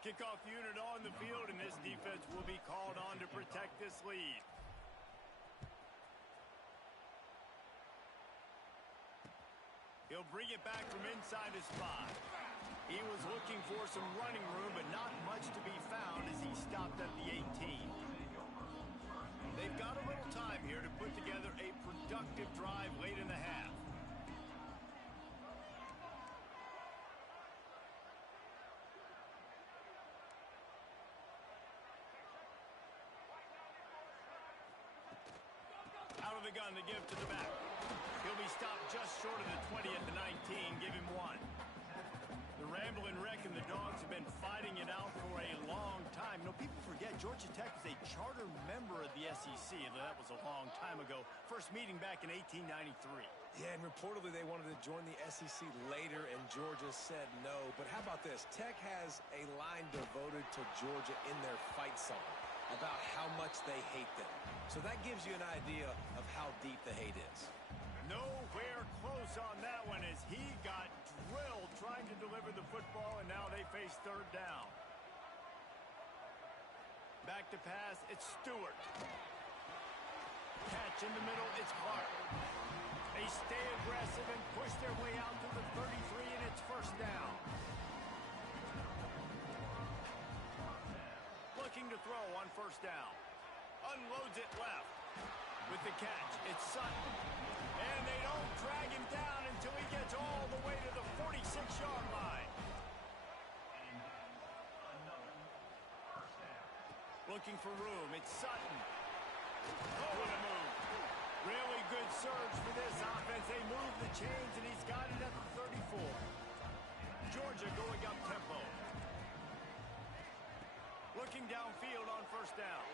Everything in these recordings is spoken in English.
Kickoff unit on the field, and this defense will be called on to protect this lead. He'll bring it back from inside his 5. He was looking for some running room, but not much to be found as he stopped at the 18. They've got a little time here to put together a productive drive late in the half. Out of the gun to give to the back. He'll be stopped just short of the 20 at the 19. Give him 1. The Ramblin' Wreck and the Dogs have been fighting it out for a long time. You know, people forget Georgia Tech was a charter member of the SEC. That was a long time ago. First meeting back in 1893. Yeah, and reportedly they wanted to join the SEC later, and Georgia said no. But how about this? Tech has a line devoted to Georgia in their fight song about how much they hate them. So that gives you an idea of how deep the hate is. Nowhere close on that one as he got drilled trying to deliver the football, and now they face third down. Back to pass, it's Stewart. Catch in the middle, it's Clark. They stay aggressive and push their way out to the 33, and it's first down. Looking to throw on first down. Unloads it left. With the catch, it's Sutton. And they don't drag him down until he gets all the way to the 46-yard line. Looking for room, it's Sutton. Oh, what a move. Really good surge for this offense. They move the chains, and he's got it at the 34. Georgia going up tempo. Looking downfield on first down.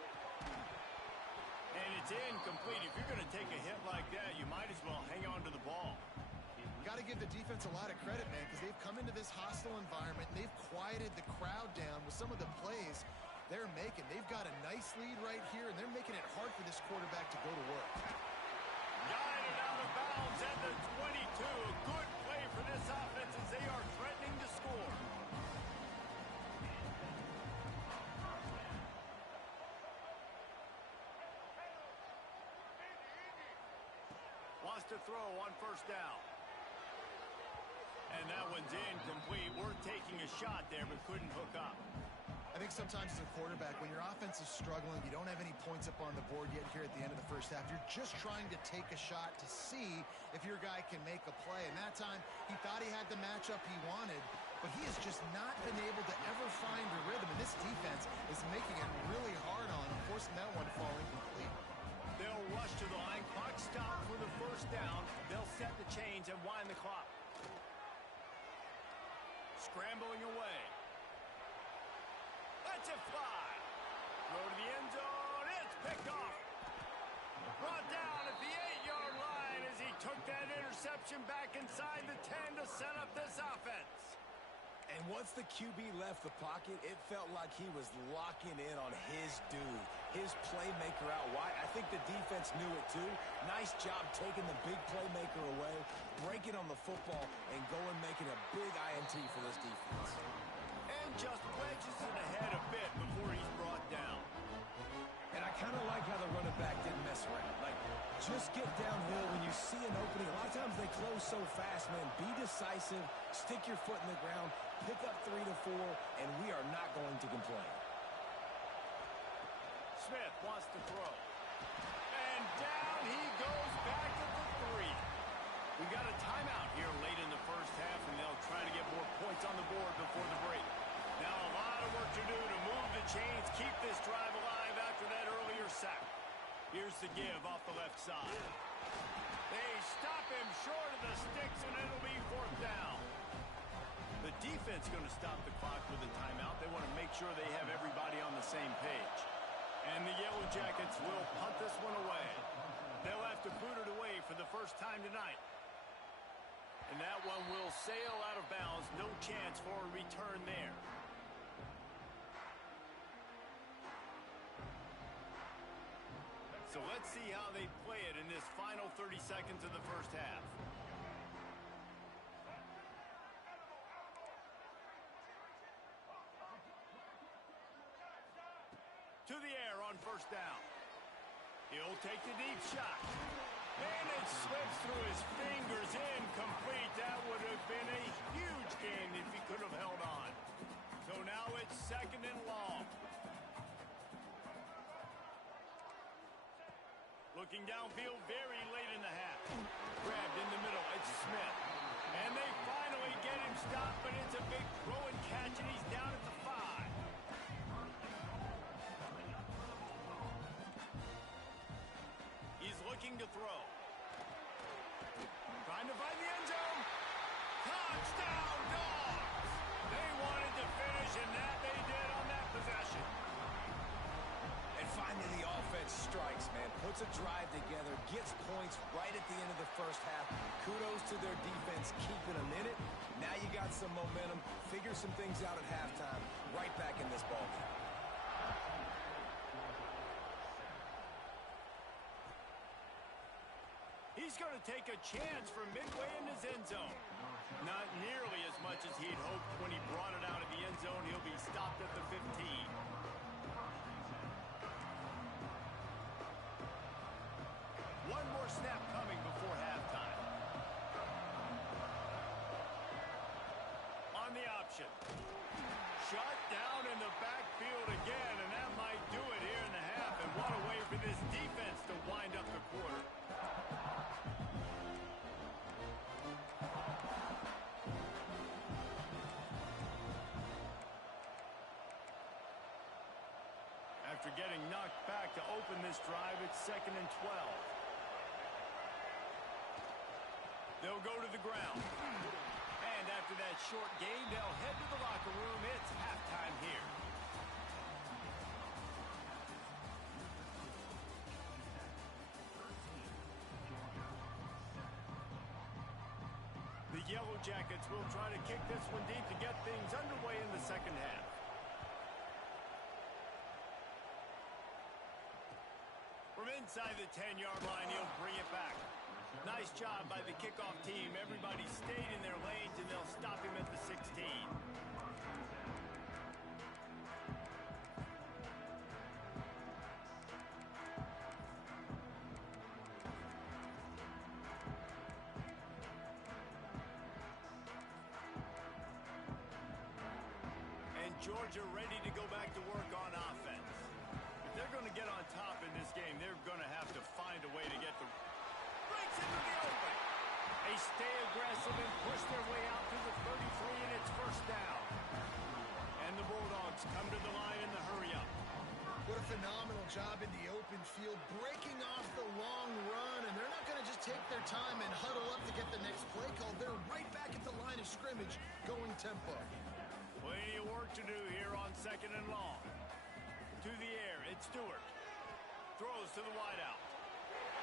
And it's incomplete. If you're going to take a hit like that, you might as well hang on to the ball. Got to give the defense a lot of credit, man, because they've come into this hostile environment, and they've quieted the crowd down with some of the plays they're making. They've got a nice lead right here, and they're making it hard for this quarterback to go to work. Guided out of bounds at the 22. Good play for this offense as they are threatening to score. Wants to throw on first down. And that one's incomplete. We're taking a shot there, but couldn't hook up. I think sometimes as a quarterback, when your offense is struggling, you don't have any points up on the board yet here at the end of the first half, you're just trying to take a shot to see if your guy can make a play. And that time, he thought he had the matchup he wanted, but he has just not been able to ever find a rhythm. And this defense is making it really hard on him, forcing that one to fall incomplete. They'll rush to the line. Clock stopped for the first down. They'll set the chains and wind the clock. Scrambling away. Let's it fly. Throw to the end zone. It's picked off. Brought down at the 8-yard line as he took that interception back inside the 10 to set up this offense. And once the QB left the pocket, it felt like he was locking in on his dude, his playmaker out wide. I think the defense knew it too. Nice job taking the big playmaker away, breaking on the football, and going making a big INT for this defense. And just wedges it ahead a bit before he's brought down. And I kind of like how the running back didn't mess around. Like, just get downhill when you see an opening. A lot of times they close so fast, man. Be decisive, stick your foot in the ground, pick up 3 to 4, and we are not going to complain. Smith wants to throw. And down he goes back at the 3. We've got a timeout here late in the first half, and they'll try to get more points on the board before the break. Now a lot of work to do to move the chains, keep this drive alive after that earlier sack. Here's the give off the left side. They stop him short of the sticks, and it'll be fourth down. The defense going to stop the clock with a timeout. They want to make sure they have everybody on the same page. And the Yellow Jackets will punt this one away. They'll have to boot it away for the first time tonight. And that one will sail out of bounds. No chance for a return there. So let's see how they play it in this final 30 seconds of the first half. to the air on first down. He'll take the deep shot. And it slips through his fingers, incomplete. That would have been a huge gain if he could have held on. So now it's 2nd and long. Looking downfield very late in the half. Grabbed in the middle, it's Smith. And they finally get him stopped, but it's a big throw and catch, and he's down at the 5. He's looking to throw. Trying to find the end zone. Touchdown, Dogs! They wanted to finish, and that they did on that possession. And finally, the offense strikes, man. Puts a drive together, gets points right at the end of the first half. Kudos to their defense, keeping them in it. Now you got some momentum. Figure some things out at halftime. Right back in this ballgame. He's going to take a chance from midway in his end zone. Not nearly as much as he'd hoped when he brought it out of the end zone. He'll be stopped at the 15. One more snap coming before halftime. On the option. Shut down in the backfield again, and that might do it here in the half. And what a way for this defense to wind up the quarter. After getting knocked back to open this drive, it's 2nd and 12. They'll go to the ground. And after that short gain, they'll head to the locker room. It's halftime here. The Yellow Jackets will try to kick this one deep to get things underway in the second half. From inside the 10-yard line, he'll bring it back. Nice job by the kickoff team. Everybody stayed in their lanes, and they'll stop him at the 16. And Georgia ready to go back to work on offense. If they're going to get on top in this game, they're going to have to find a way to get the... Breaks into the open. They stay aggressive and push their way out to the 33, and it's first down. And the Bulldogs come to the line in the hurry-up. What a phenomenal job in the open field, breaking off the long run, and they're not going to just take their time and huddle up to get the next play call. They're right back at the line of scrimmage, going tempo. Plenty of work to do here on 2nd and long. To the air, it's Stewart. Throws to the wideout.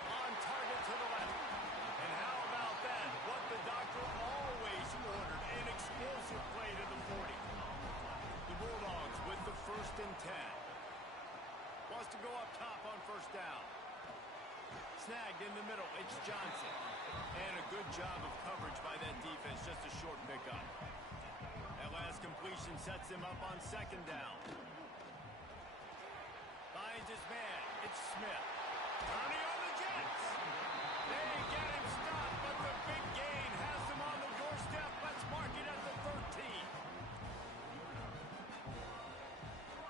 On target to the left. And how about that? What the doctor always ordered. An explosive play to the 40. The Bulldogs with the 1st and 10. Wants to go up top on first down. Snagged in the middle. It's Johnson. And a good job of coverage by that defense. Just a short pickup. That last completion sets him up on 2nd down. Finds his man. It's Smith. Turning on the Jets. They get him stopped, but the big gain has him on the doorstep. Let's mark it at the 13.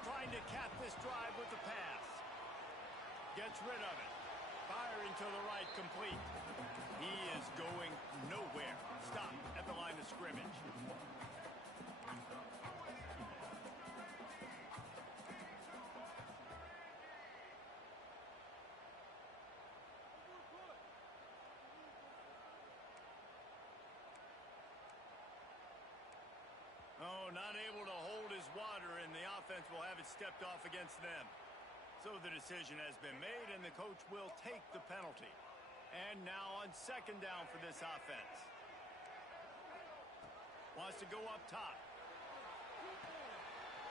Trying to cap this drive with the pass. Gets rid of it. Firing to the right, complete. He is going nowhere. Stopped at the line of scrimmage. Oh, not able to hold his water, and the offense will have it stepped off against them. So the decision has been made, and the coach will take the penalty. And now on 2nd down for this offense. Wants to go up top.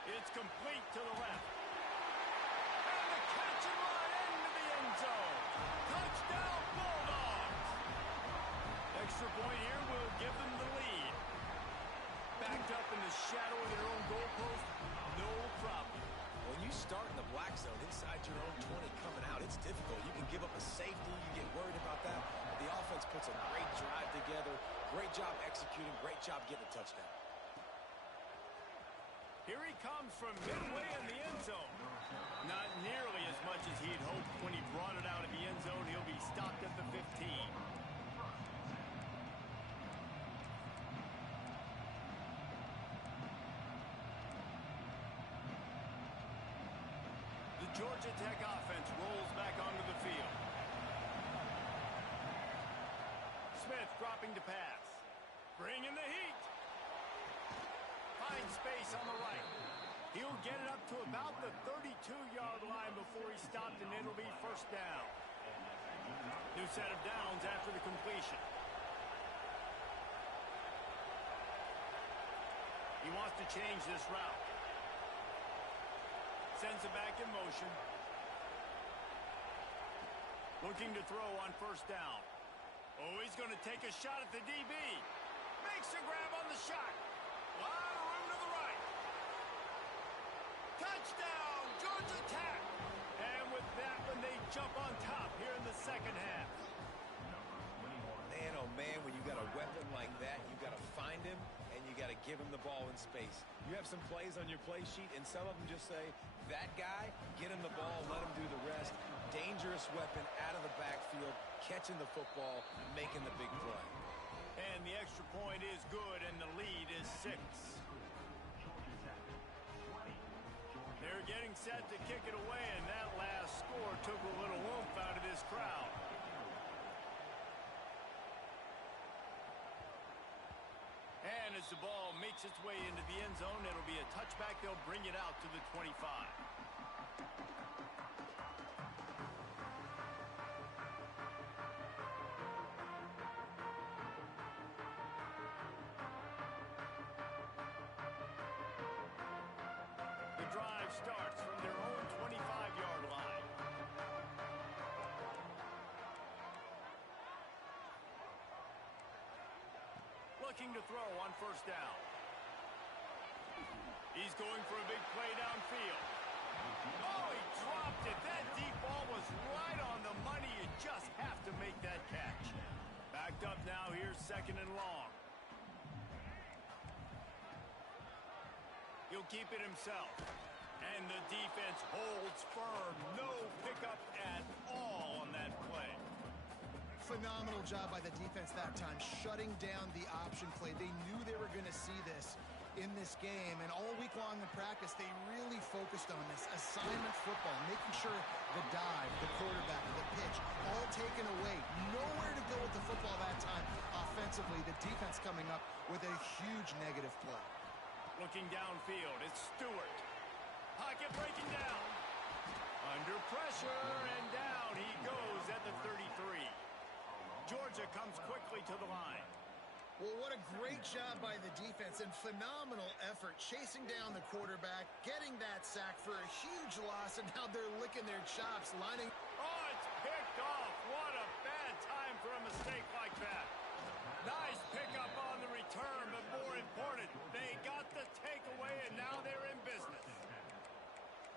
It's complete to the left. And the catch and run into the end zone. Touchdown, Bulldogs! Extra point here will give them the lead. Backed up in the shadow of their own goalpost, no problem. When you start in the black zone inside your own 20 coming out, it's difficult. You can give up a safety. You get worried about that. But the offense puts a great drive together. Great job executing. Great job getting a touchdown. Here he comes from midway in the end zone. Not nearly as much as he'd hoped when he brought it out of the end zone. He'll be stopped at the 15. The Georgia Tech offense rolls back onto the field. Smith dropping to pass. Bringing the heat. Finds space on the right. He'll get it up to about the 32-yard line before he stopped, and it'll be first down. New set of downs after the completion. He wants to change this route. Sends it back in motion. Looking to throw on first down. Oh, he's going to take a shot at the DB. Makes a grab on the shot. Lot of room to the right. Touchdown, Georgia Tech. And with that one, they jump on top here in the second half. Man, oh man, when you got a weapon like that, you got to find him, and you got to give him the ball in space. You have some plays on your play sheet, and some of them just say, that guy, get him the ball, let him do the rest. Dangerous weapon out of the backfield, catching the football, making the big play. And the extra point is good, and the lead is 6. They're getting set to kick it away, and that last score took a little oomph out of this crowd. And as the ball makes its way into the end zone, it'll be a touchback. They'll bring it out to the 25. The drive starts from their own 25-yard line. Looking to throw on first down. He's going for a big play downfield. Oh, he dropped it. That deep ball was right on the money. You just have to make that catch. Backed up now. Here's second and long. He'll keep it himself. And the defense holds firm. No pickup at all on that play. Phenomenal job by the defense that time, shutting down the option play. They knew they were going to see this in this game, and all week long in practice, they really focused on this assignment football, making sure the dive, the quarterback, the pitch, all taken away. Nowhere to go with the football that time offensively. The defense coming up with a huge negative play. Looking downfield, it's Stewart. Pocket breaking down. Under pressure, and down he goes at the 33. Georgia comes quickly to the line. Well, what a great job by the defense and phenomenal effort chasing down the quarterback, getting that sack for a huge loss, and now they're licking their chops, lining. Oh, it's picked off. What a bad time for a mistake like that. Nice pickup on the return, but more important, they got the takeaway, and now they're in business.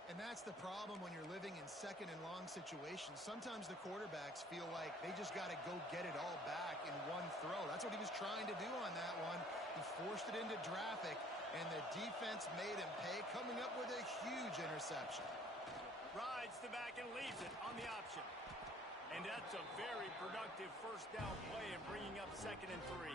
And that's the problem when you're living in second and long situations. Sometimes the quarterbacks feel like they just got to go get it all back in one throw. That's what he was trying to do on that one. He forced it into traffic, and the defense made him pay, coming up with a huge interception. Rides the back and leaves it on the option. And that's a very productive first down play and bringing up 2nd and 3.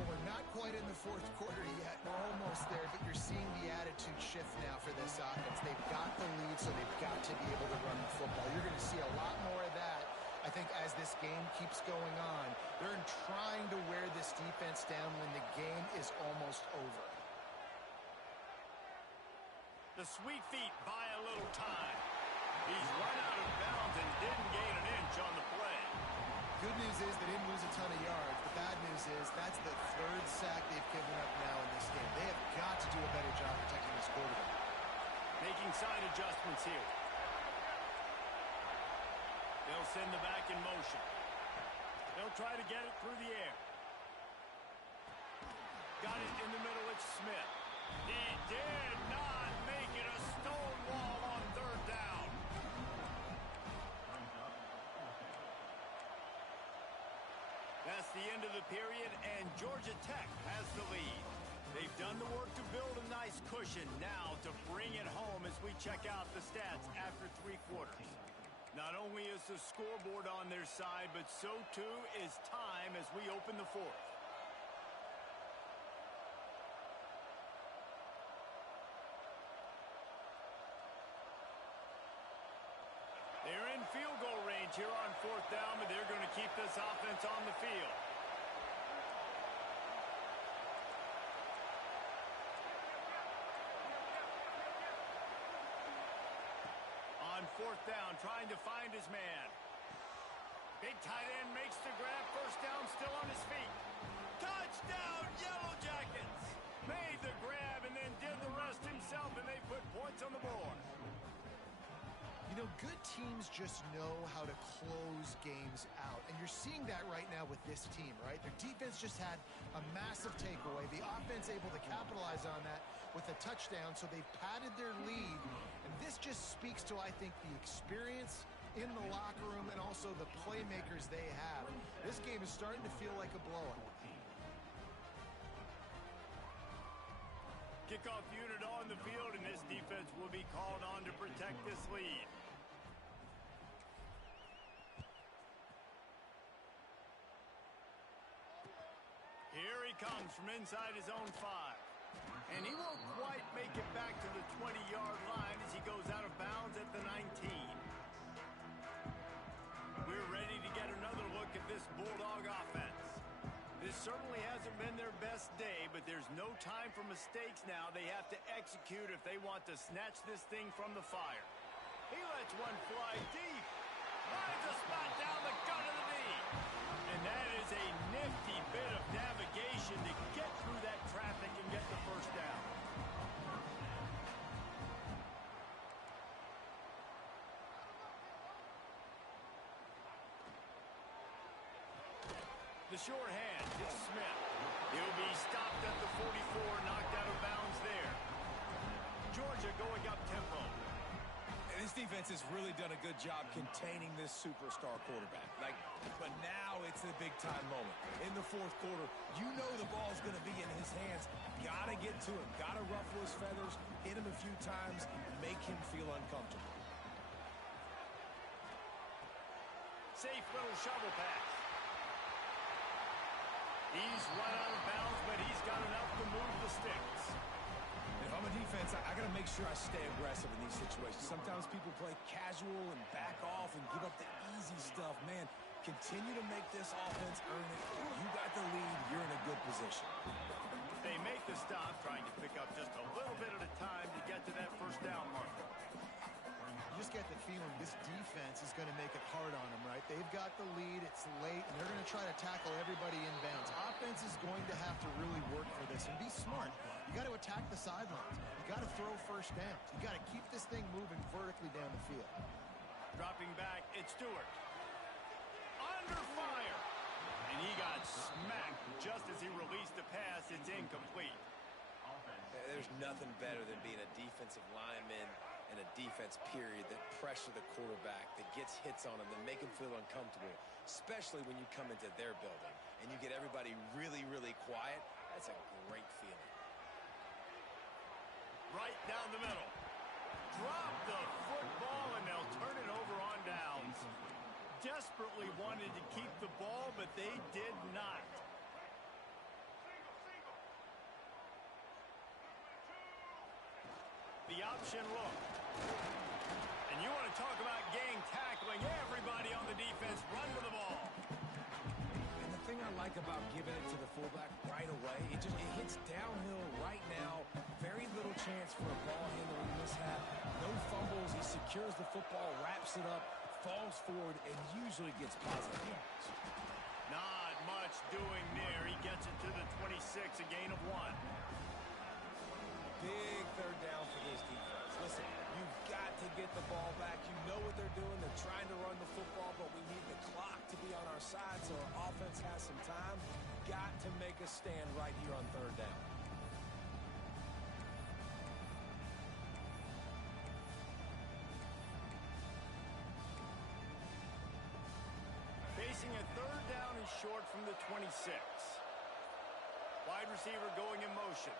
Well, we're not quite in the fourth quarter yet. We're almost there, but you're seeing the attitude shift now for this offense. They've got the lead, so they've got to be able to run the football. You're going to see a lot more of that, I think, as this game keeps going on. They're trying to wear this defense down when the game is almost over. The sweet feet buy a little time. He's run out of bounds and didn't gain an inch on the play. Good news is they didn't lose a ton of yards. The bad news is that's the 3rd sack they've given up now in this game. They have got to do a better job protecting this quarterback. Making side adjustments here. They'll send the back in motion. They'll try to get it through the air. Got it in the middle. It's Smith. He did not make it. A stolen That's the end of the period, and Georgia Tech has the lead. They've done the work to build a nice cushion now to bring it home as we check out the stats after 3 quarters. Not only is the scoreboard on their side, but so too is time as we open the 4th. They're in field goal range here on 4th down, but they're going to keep this offense on the field. On 4th down, trying to find his man. Big tight end makes the grab. First down, still on his feet. Touchdown, Yellow Jackets! Made the grab and then did the rest himself, and they put points on the board. You know, good teams just know how to close games out. And you're seeing that right now with this team, right? Their defense just had a massive takeaway. The offense able to capitalize on that with a touchdown, so they've padded their lead. And this just speaks to, I think, the experience in the locker room and also the playmakers they have. This game is starting to feel like a blowout. Kickoff unit on the field, and this defense will be called on to protect this lead. Here he comes from inside his own 5. And he won't quite make it back to the 20-yard line as he goes out of bounds at the 19. We're ready to get another look at this Bulldog offense. This certainly hasn't been their best day, but there's no time for mistakes now. They have to execute if they want to snatch this thing from the fire. He lets one fly deep. Finds a spot down the gut of the knee. And that is a nifty bit of navigation to get through that traffic and get the first down. The short hand to Smith. He'll be stopped at the 44, knocked out of bounds there. Georgia going up tempo. This defense has really done a good job containing this superstar quarterback. But now it's the big-time moment. In the 4th quarter, you know the ball's going to be in his hands. Got to get to him. Got to ruffle his feathers, hit him a few times, make him feel uncomfortable. Safe little shovel pass. He's run out of bounds, but he's got enough to move the sticks. If I'm a defense, I got to make sure I stay aggressive in these situations. Sometimes people play casual and back off and give up the easy stuff. Man, continue to make this offense earn it. You got the lead. You're in a good position. They make the stop, trying to pick up just a little bit at a time to get to that first down mark. You just get the feeling this defense is going to make it hard on them, right? They've got the lead, it's late, and they're going to try to tackle everybody inbounds. Offense is going to have to really work for this and be smart. You got to attack the sidelines. You got to throw first downs. You got to keep this thing moving vertically down the field. Dropping back, it's Stewart. Under fire. And he got smacked just as he released the pass. It's incomplete. There's nothing better than being a defensive lineman and a defense period that pressure the quarterback, that gets hits on him, that make him feel uncomfortable, especially when you come into their building and you get everybody really, really quiet. That's a great feeling. Right down the middle. Drop the football, and they'll turn it over on downs. Desperately wanted to keep the ball, but they did not. The option look. And you want to talk about gang tackling. Everybody on the defense run to the ball. And the thing I like about giving it to the fullback right away, it hits downhill right now. Very little chance for a ball handling mishap. No fumbles. He secures the football, wraps it up, falls forward, and usually gets positive yards. Not much doing there. He gets it to the 26, a gain of 1. Big third down for this defense. Listen, you've got to get the ball back. You know what they're doing. They're trying to run the football, but we need the clock to be on our side so our offense has some time. Got to make a stand right here on third down. Facing a third down and short from the 26. Wide receiver going in motion.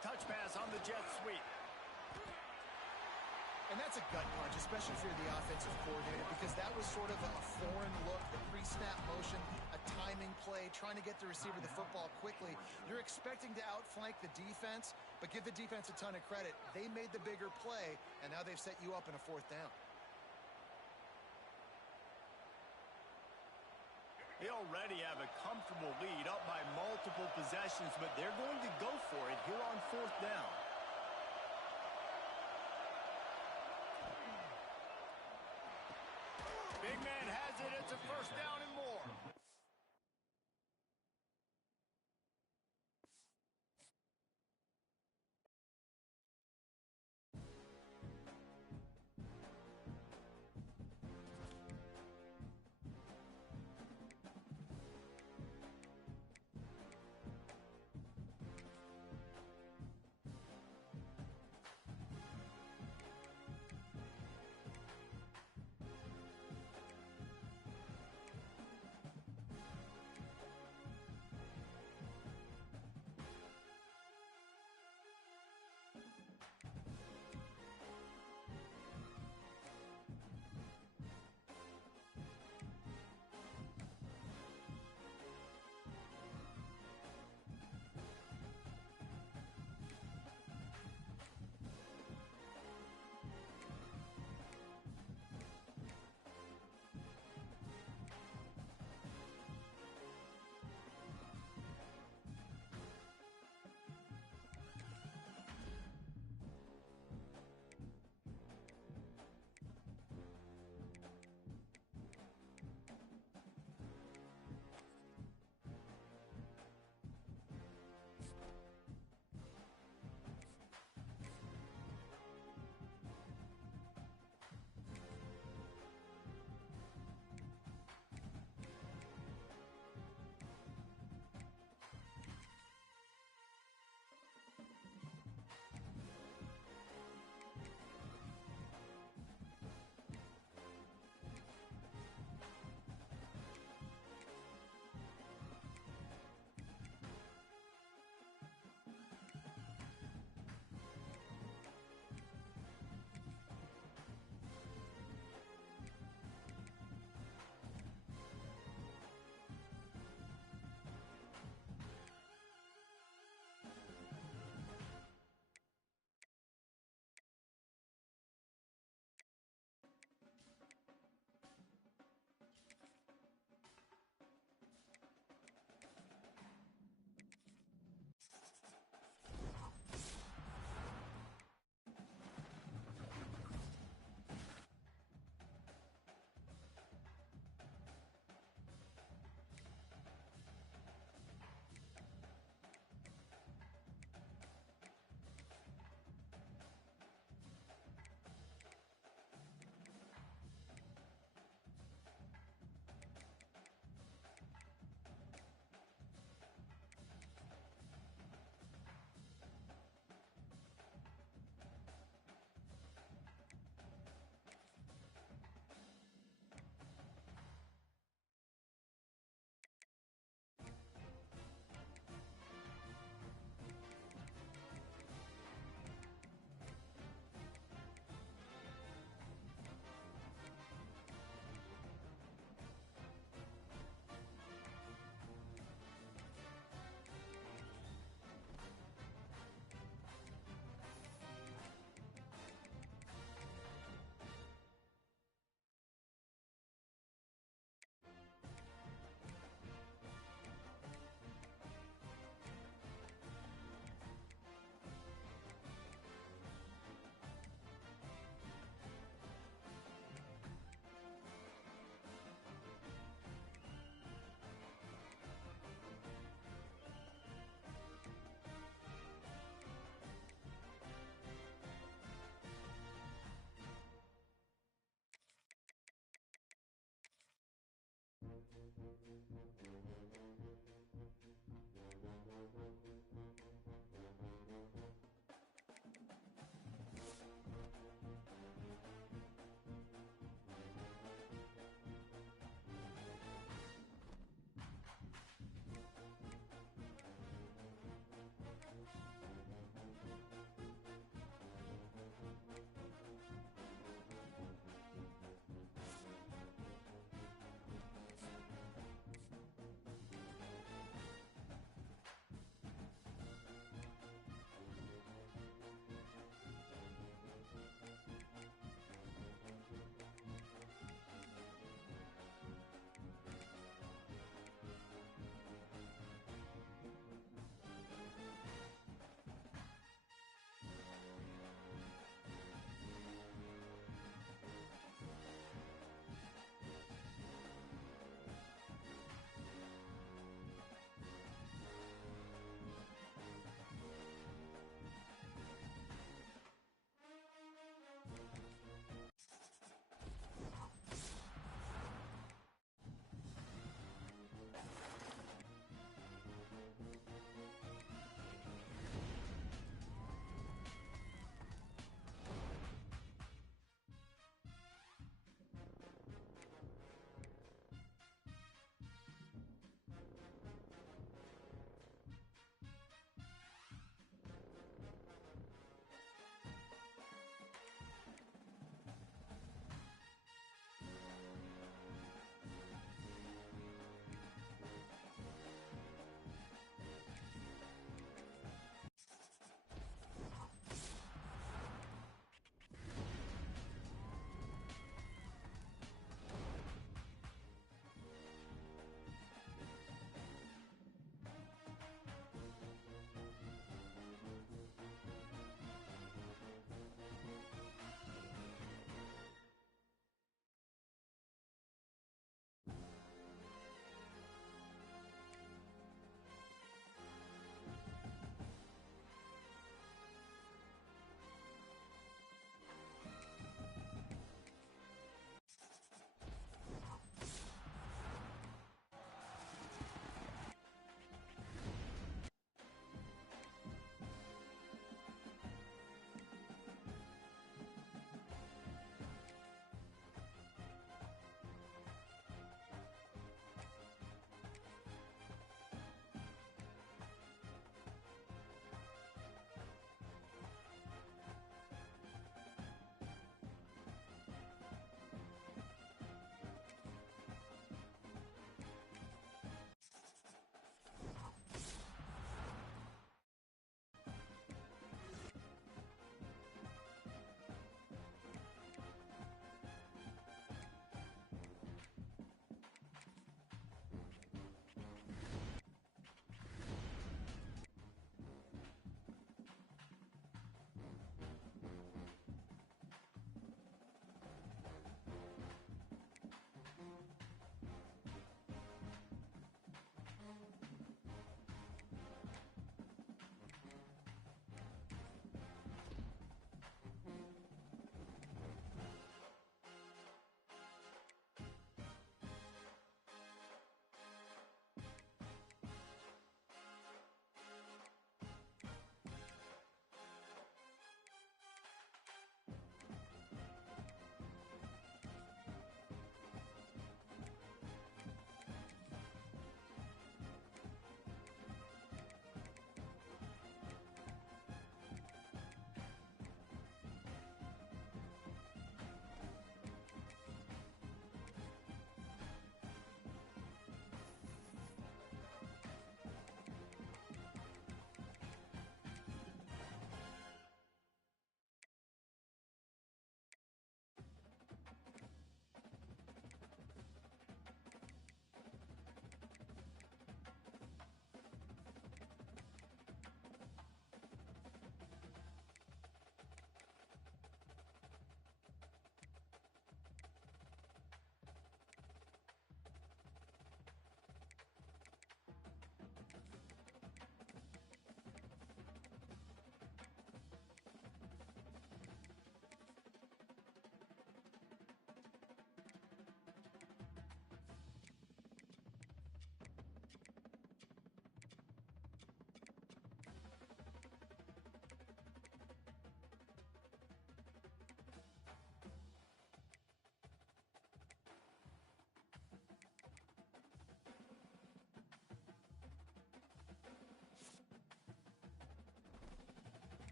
Touch pass on the jet sweep. And that's a gut punch, especially if you're the offensive coordinator, because that was sort of a foreign look, the pre-snap motion, a timing play, trying to get the receiver the football quickly. You're expecting to outflank the defense, but give the defense a ton of credit. They made the bigger play, and now they've set you up in a fourth down. They already have a comfortable lead, up by multiple possessions, but they're going to go for it here on fourth down. Big man has it. It's a first down and more.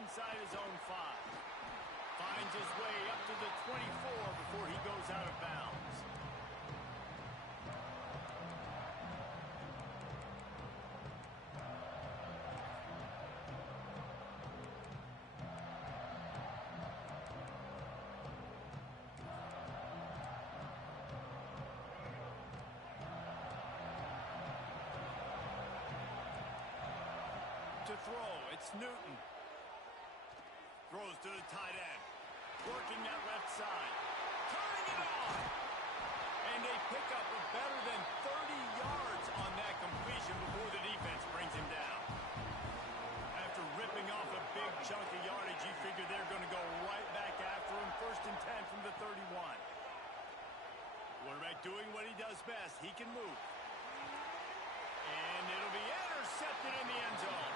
inside his own 5. Finds his way up to the 24 before he goes out of bounds. To throw, it's Newton. Throws to the tight end. Working that left side. Turning it on! And a pickup of better than 30 yards on that completion before the defense brings him down. After ripping off a big chunk of yardage, you figure they're going to go right back after him. 1st and 10 from the 31. Quarterback doing what he does best. He can move. And it'll be intercepted in the end zone.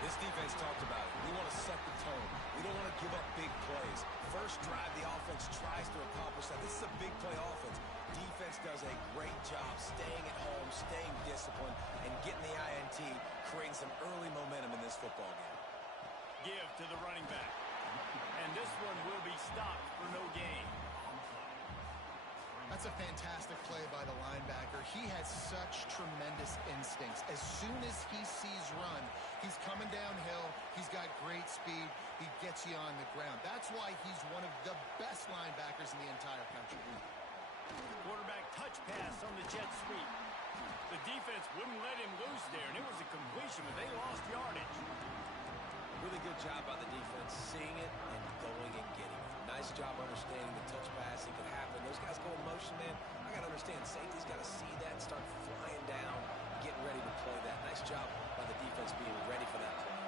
This defense talked about it. We want to set the tone. We don't want to give up big plays. First drive, the offense tries to accomplish that. This is a big play offense. Defense does a great job staying at home, staying disciplined, and getting the INT, creating some early momentum in this football game. Give to the running back. And this one will be stopped for no gain. That's a fantastic play by the linebacker. He has such tremendous instincts. As soon as he sees run, he's coming downhill. He's got great speed. He gets you on the ground. That's why he's one of the best linebackers in the entire country. Quarterback touch pass on the jet sweep. The defense wouldn't let him loose there, and it was a completion, but they lost yardage. Really good job by the defense, seeing it and going and getting it. Nice job understanding the touch pass. It could happen. Those guys go in motion, man. I got to understand, safety's got to see that, start flying down, getting ready to play that. Nice job by the defense being ready for that play.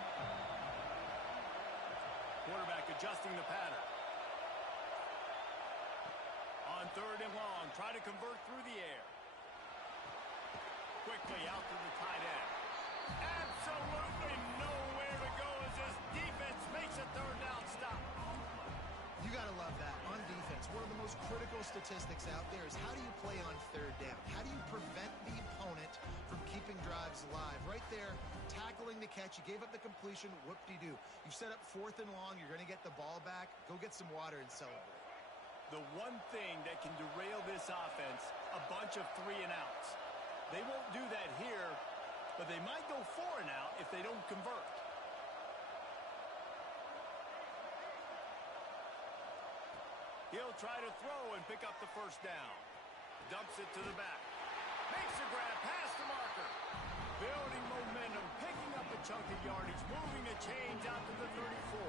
Quarterback adjusting the pattern. On 3rd and long, try to convert through the air. Quickly out to the tight end. Absolutely nowhere to go as this defense makes a 3rd down stop. You got to love that. On defense, one of the most critical statistics out there is how do you play on 3rd down? How do you prevent the opponent from keeping drives alive? Right there, tackling the catch. You gave up the completion. Whoop-de-doo. You've set up 4th and long. You're going to get the ball back. Go get some water and celebrate. The one thing that can derail this offense, a bunch of 3 and outs. They won't do that here, but they might go 4 and out if they don't convert. He'll try to throw and pick up the 1st down. Dumps it to the back. Makes a grab past the marker. Building momentum, picking up a chunk of yardage, moving the chains out to the 34.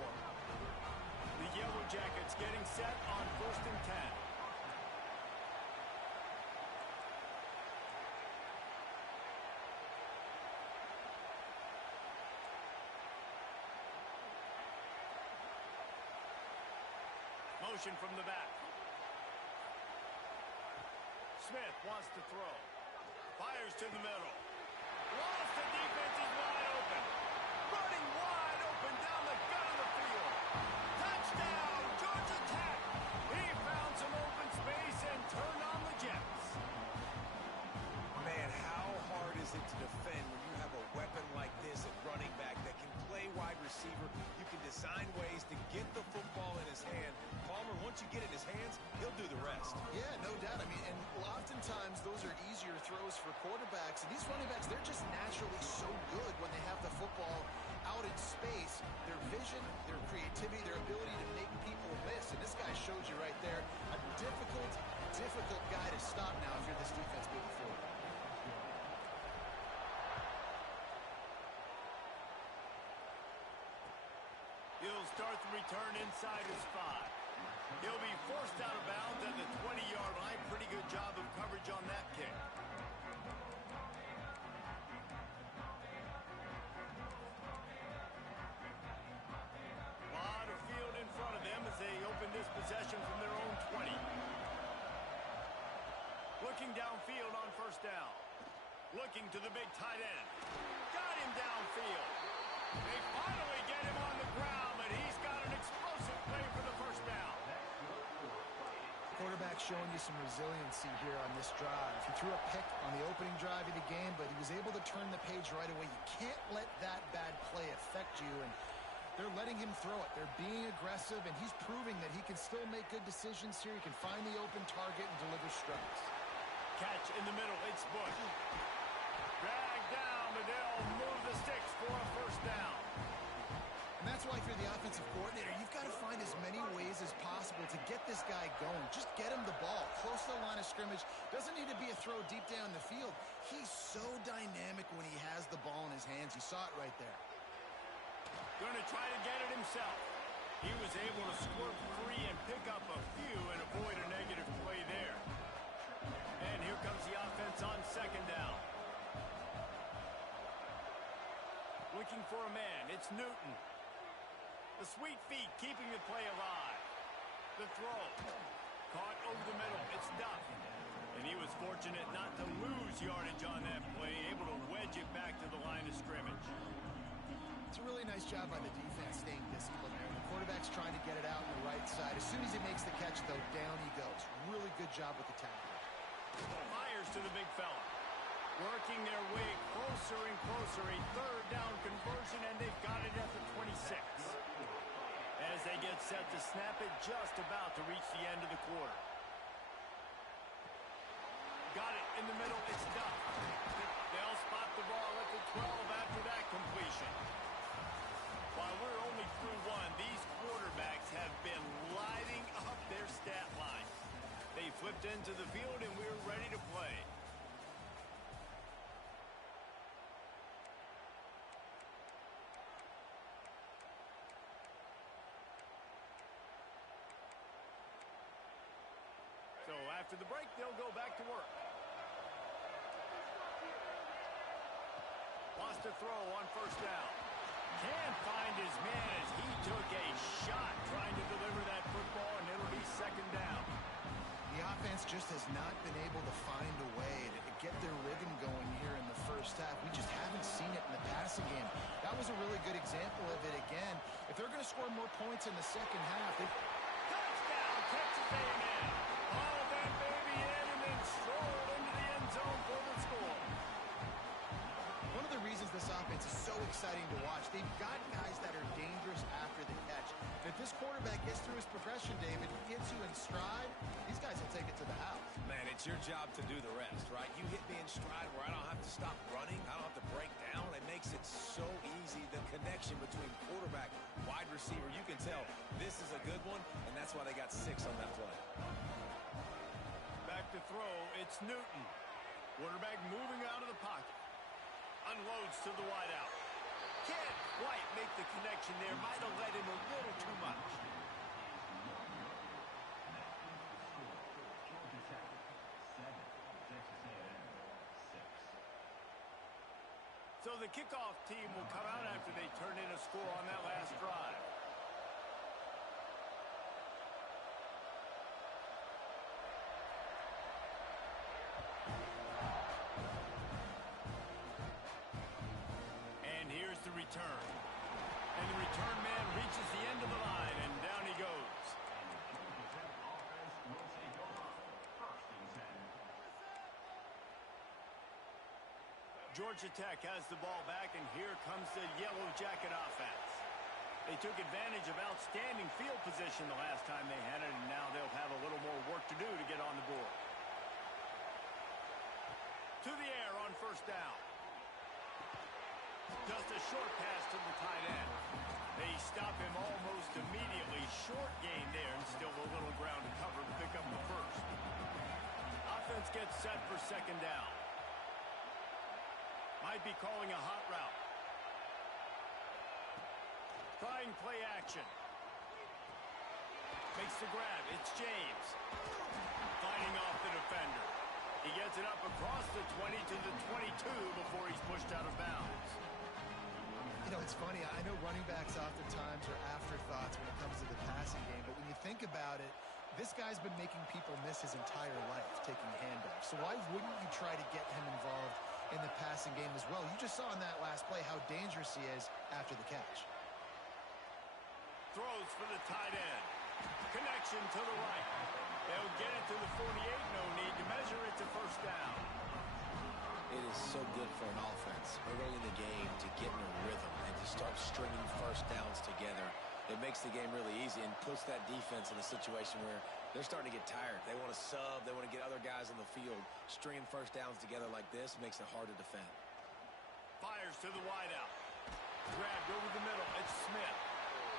The Yellow Jackets getting set on 1st and 10. Motion from the back. Smith wants to throw. Fires to the middle. Lost the defense is wide open. Running wide open down the gut of the field. Touchdown, Georgia Tech. He found some open space and turned on the Jets. Man, how hard is it to defend when you have a weapon like this at running back that can play wide receiver? You can design ways to get the football in his hand. Palmer, once you get it in his hands, he'll do the rest. Yeah, no doubt. I mean, and oftentimes those are easier throws for quarterbacks. And these running backs, they're just naturally so good when they have the football out in space. Their vision, their creativity, their ability to make people miss. And this guy shows you right there a difficult guy to stop now if you're this defense moving forward. He'll start the return inside his 5. He'll be forced out of bounds at the 20-yard line. Pretty good job of coverage on that kick. Lot of field in front of them as they open this possession from their own 20. Looking downfield on 1st down. Looking to the big tight end. Got him downfield. They finally get him on the ground, but he's got an explosive play for the 1st down. Quarterback showing you some resiliency here on this drive. He threw a pick on the opening drive of the game, but he was able to turn the page right away. You can't let that bad play affect you, and They're letting him throw it. They're being aggressive, and he's proving that he can still make good decisions here. He can find the open target and deliver strikes. Catch in the middle. It's Bush. Drag down, but they'll move the sticks for a first down. And that's why if you're the offensive coordinator, you've got to find as many ways as possible to get this guy going. Just get him the ball close to the line of scrimmage. Doesn't need to be a throw deep down the field. He's so dynamic when he has the ball in his hands. You saw it right there. Going to try to get it himself. He was able to squirt free and pick up a few and avoid a negative play there. And here comes the offense on second down. Looking for a man. It's Newton. The sweet feet keeping the play alive. The throw. Caught over the middle. It's Duff. And he was fortunate not to lose yardage on that play, able to wedge it back to the line of scrimmage. It's a really nice job by the defense staying disciplined there. The quarterback's trying to get it out on the right side. As soon as he makes the catch, though, down he goes. Really good job with the tackle. Myers to the big fella. Working their way closer and closer. A third down conversion, and they've got it at the 26. As they get set to snap it, just about to reach the end of the quarter. Got it in the middle. It's Duff. They'll spot the ball at the 12 after that completion. While we're only through one, these quarterbacks have been lighting up their stat line. They flipped into the field, and we're ready to play. So after the break, they'll go back to work. Wants to throw on first down. Can't find his man as he took a shot trying to deliver that football, and it'll be second down. The offense just has not been able to find a way to get their rhythm going here in the first half. We just haven't seen it in the passing game. That was a really good example of it again. If they're going to score more points in the second half, touchdown, Texas A&M. All that baby in and then strolled into the end zone for the score. One of the reasons this offense is so exciting to watch, they've got guys that are dangerous after the catch. And if this quarterback gets through his progression, David, gets you in stride, these guys will take it to the house. Man, it's your job to do the rest, right? You hit me in stride where I don't have to stop running. I don't have to break down. It makes it so easy. The connection between quarterback, wide receiver, you can tell this is a good one, and that's why they got 6 on that play. Back to throw, it's Newton. Quarterback moving out of the pocket. Unloads to the wideout. Can't quite make the connection there. Might have let him a little too much. So the kickoff team will come out after they turn in a score on that last drive. And here's the return. And the return man reaches the end of the line, and down he goes. Georgia Tech has the ball back, and here comes the Yellow Jacket offense. They took advantage of outstanding field position the last time they had it, and now they'll have a little more work to do to get on the board. To the air on first down. Just a short pass to the tight end. They stop him almost immediately. Short gain there, and still a little ground to cover to pick up the first. Offense gets set for second down. Might be calling a hot route. Trying play action. Makes the grab. It's James. Fighting off the defender. He gets it up across the 20 to the 22 before he's pushed out of bounds. You know, it's funny. I know running backs oftentimes are afterthoughts when it comes to the passing game, but when you think about it, this guy's been making people miss his entire life taking handoffs. So why wouldn't you try to get him involved in the passing game as well? You just saw in that last play how dangerous he is after the catch. Throws for the tight end. Connection to the right. They'll get it to the 48. No need to measure it to first down. It is so good for an offense early in the game to get in a rhythm and to start stringing first downs together. It makes the game really easy and puts that defense in a situation where they're starting to get tired. They want to sub. They want to get other guys on the field. Stringing first downs together like this makes it hard to defend. Fires to the wideout. Grabbed over the middle. It's Smith.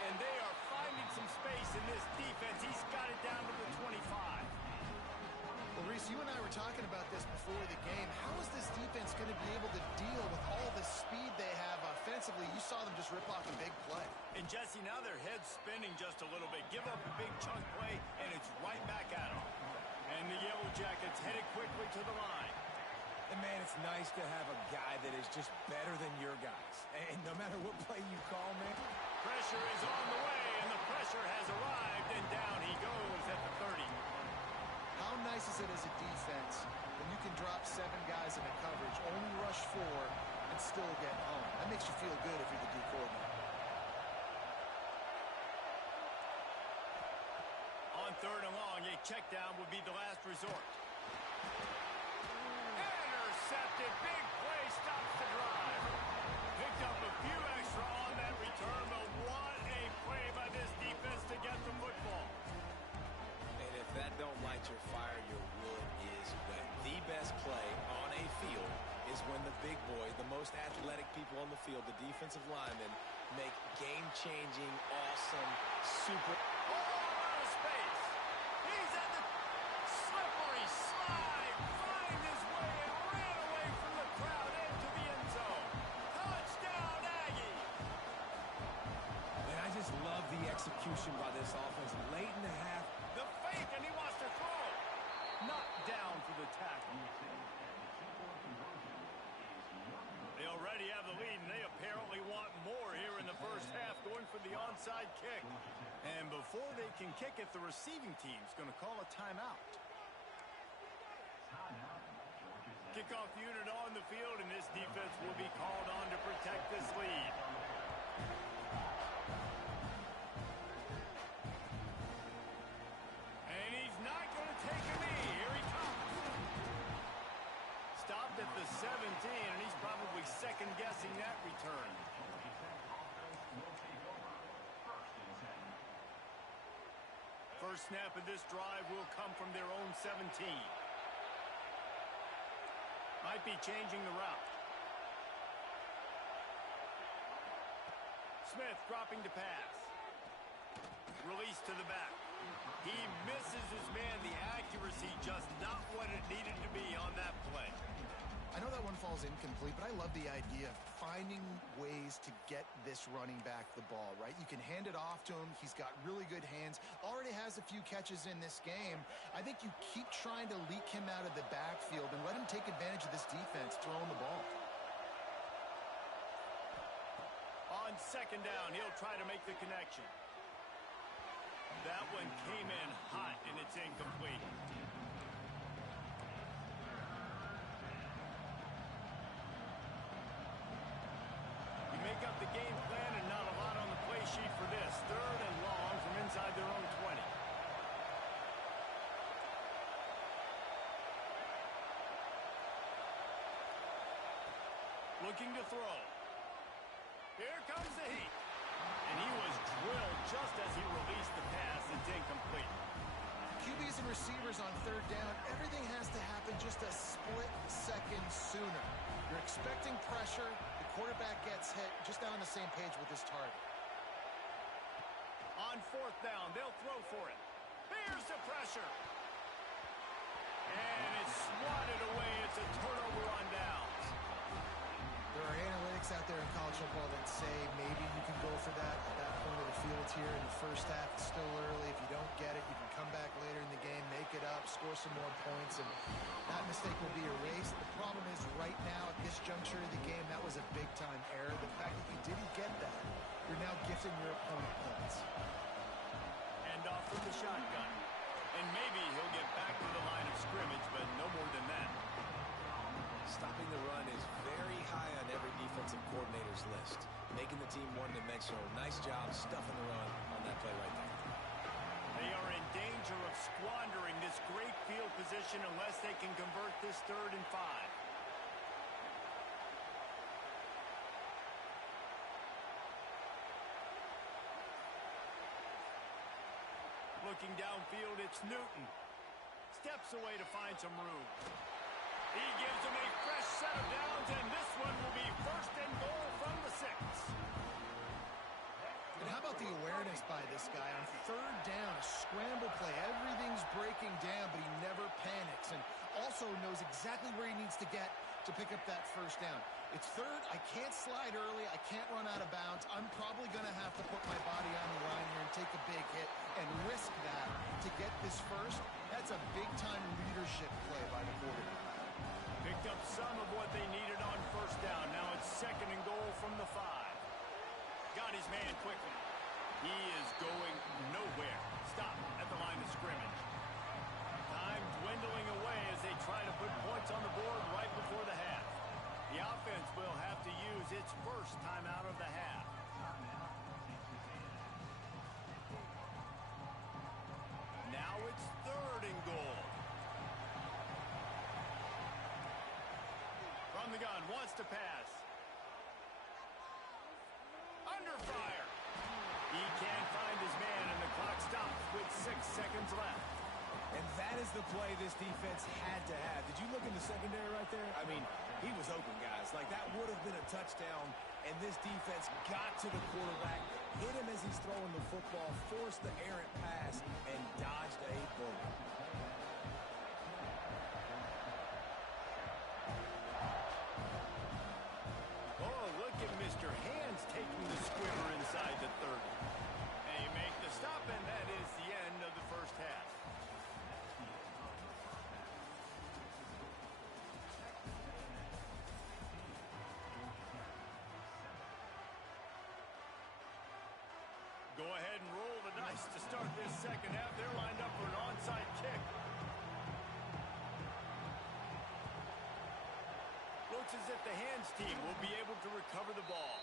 And they are finding some space in this defense. He's got it down to the 25. Well, Reese, you and I were talking about this before the game. How is this defense going to be able to deal with all the speed they have offensively? You saw them just rip off a big play. And Jesse, now their head's spinning just a little bit. Give up a big chunk play, and it's right back at them. And the Yellow Jackets headed quickly to the line. And, man, it's nice to have a guy that is just better than your guys. And no matter what play you call, man. Pressure is on the way, and the pressure has arrived, and down he goes at the 30. How nice is it as a defense when you can drop 7 guys in a coverage, only rush 4, and still get home? That makes you feel good if you're the D coordinator. On 3rd and long, a check down would be the last resort. Intercepted. Big play stops the drive. Picked up a few extra on that return, but what a play by this defense to get the football. And if that don't light your fire, your wood is wet. The best play on a field is when the big boy, the most athletic people on the field, the defensive linemen, make game-changing, awesome, super... Out of space. He's at the slippery slide. Find his way and ran away from the crowd into the end zone. Touchdown, Aggie. And I just love the execution by this offense. Late in the half. The fake, and he wants to throw. Knocked down for the tackle. They already have the lead, and they apparently want more here in the first half, going for the onside kick. And before they can kick it, the receiving team's going to call a timeout. Kickoff unit on the field, and this defense will be called on to protect this lead. And he's not going to take a knee. Here he comes. Stopped at the 17, and he's probably second-guessing that return. First snap of this drive will come from their own 17. Might be changing the route. Smith dropping to pass. Release to the back. He misses his man. The accuracy just not what it needed to be on that play. I know that one falls incomplete, but I love the idea of finding ways to get this running back the ball, right? You can hand it off to him. He's got really good hands. Already has a few catches in this game. I think you keep trying to leak him out of the backfield and let him take advantage of this defense throwing the ball. On 2nd down, he'll try to make the connection. That one came in hot, and it's incomplete. Make up the game plan, and not a lot on the play sheet for this. 3rd and long from inside their own 20. Looking to throw. Here comes the heat. And he was drilled just as he released the pass. It's incomplete. QBs and receivers on 3rd down, everything has to happen just a split second sooner. You're expecting pressure. The quarterback gets hit, just not on the same page with his target. On 4th down, they'll throw for it. Here's the pressure. And it's swatted away. It's a turnover on downs. There are analytics out there in college football that say maybe you can go for that at that point of the field here in the first half. It's still early. If you don't get it, you can come back later in the game, make it up, score some more points, and that mistake will be erased. The problem is right now at this juncture of the game, that was a big-time error. The fact that you didn't get that, you're now gifting your opponent points. And off from the shotgun. And maybe he'll get back to the line of scrimmage, but no more than that. Stopping the run is very high on every defensive coordinator's list. Making the team one-dimensional. Nice job stuffing the run on that play right there. They are in danger of squandering this great field position unless they can convert this 3rd and 5. Looking downfield, it's Newton. Steps away to find some room. He gives them a fresh set of downs, and this one will be first and goal from the 6. And how about the awareness by this guy on third down, a scramble play. Everything's breaking down, but he never panics and also knows exactly where he needs to get to pick up that first down. It's third. I can't slide early. I can't run out of bounds. I'm probably going to have to put my body on the line here and take a big hit and risk that to get this first. That's a big-time leadership play by the quarterback. Picked up some of what they needed on first down. Now it's second and goal from the 5. Got his man quickly. He is going nowhere. Stop at the line of scrimmage. Time dwindling away as they try to put points on the board right before the half. The offense will have to use its first timeout of the half. Now it's third and goal. From the gun, wants to pass. Under fire. He can't find his man, and the clock stops with 6 seconds left. And that is the play this defense had to have. Did you look in the secondary right there? I mean, he was open, guys. Like, that would have been a touchdown, and this defense got to the quarterback, hit him as he's throwing the football, forced the errant pass, and dodged a bullet. Oh, look at Mr. Hands taking the squibber inside the 30. They make the stop, and that is the end of the first half. Go ahead and roll the dice to start this second half. They're lined up for an onside kick. Looks as if the Hands team will be able to recover the ball.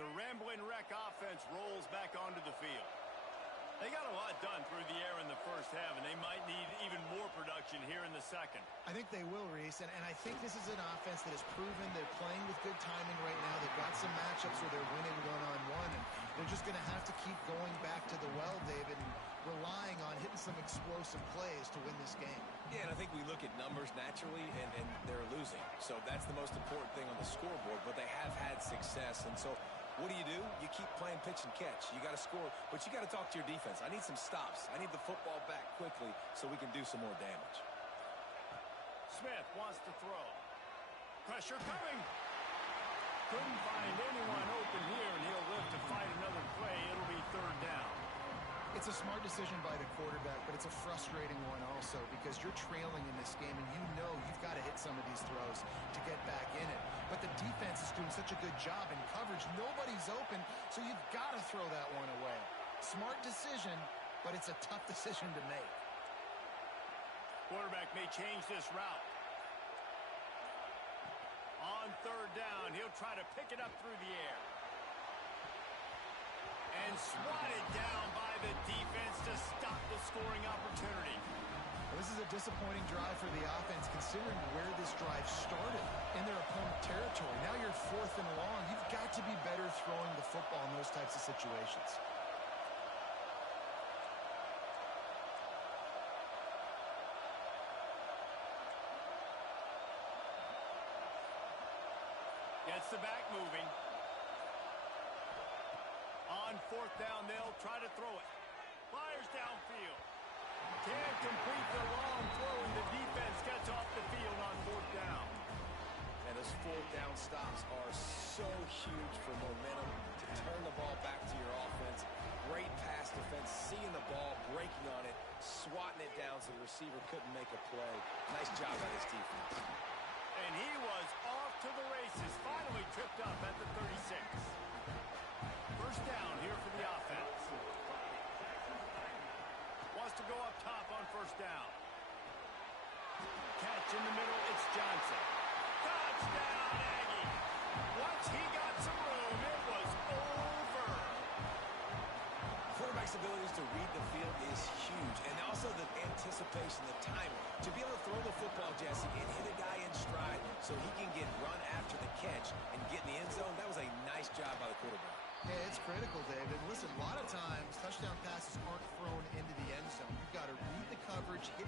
The Ramblin' Wreck offense rolls back onto the field. They got a lot done through the air in the first half, and they might need even more production here in the second. I think they will, Reese, and I think this is an offense that has proven they're playing with good timing right now. They've got some matchups where they're winning one-on-one, and they're just going to have to keep going back to the well, David, and relying on hitting some explosive plays to win this game. Yeah, and I think we look at numbers naturally, and they're losing. So that's the most important thing on the scoreboard, but they have had success, and so what do? You keep playing pitch and catch. You got to score, but you got to talk to your defense. I need some stops. I need the football back quickly so we can do some more damage. Smith wants to throw. Pressure coming. Couldn't find anyone open here, and he'll live to fight another play. It'll be third down. It's a smart decision by the quarterback, but it's a frustrating one also because you're trailing in this game, and you know you've got to hit some of these throws to get back in it. But the defense is doing such a good job in coverage. Nobody's open, so you've got to throw that one away. Smart decision, but it's a tough decision to make. Quarterback may change this route. On third down, he'll try to pick it up through the air. And swatted down by the defense to stop the scoring opportunity. Well, this is a disappointing drive for the offense considering where this drive started in their opponent territory. Now you're fourth and long. You've got to be better throwing the football in those types of situations. Gets the back moving. On fourth down, they'll try to throw it. Fires downfield. Can't complete the long throw, and the defense gets off the field on fourth down. And those fourth down stops are so huge for momentum to turn the ball back to your offense. Great pass defense, seeing the ball, breaking on it, swatting it down so the receiver couldn't make a play. Nice job by this defense. And he was off to the races, finally tripped up at the 36. First down here for the offense. Wants to go up top on first down. Catch in the middle, it's Johnson. Touchdown, Aggie. Once he got some room, it was over. quarterback's abilities to read the field is huge, and also the anticipation, the timing. To be able to throw the football, Jesse, and hit a guy in stride so he can get run after the catch and get in the end zone, that was a nice job by the quarterback. Yeah, it's critical, David. Listen, a lot of times touchdown passes aren't thrown into the end zone. You've got to read the coverage, hit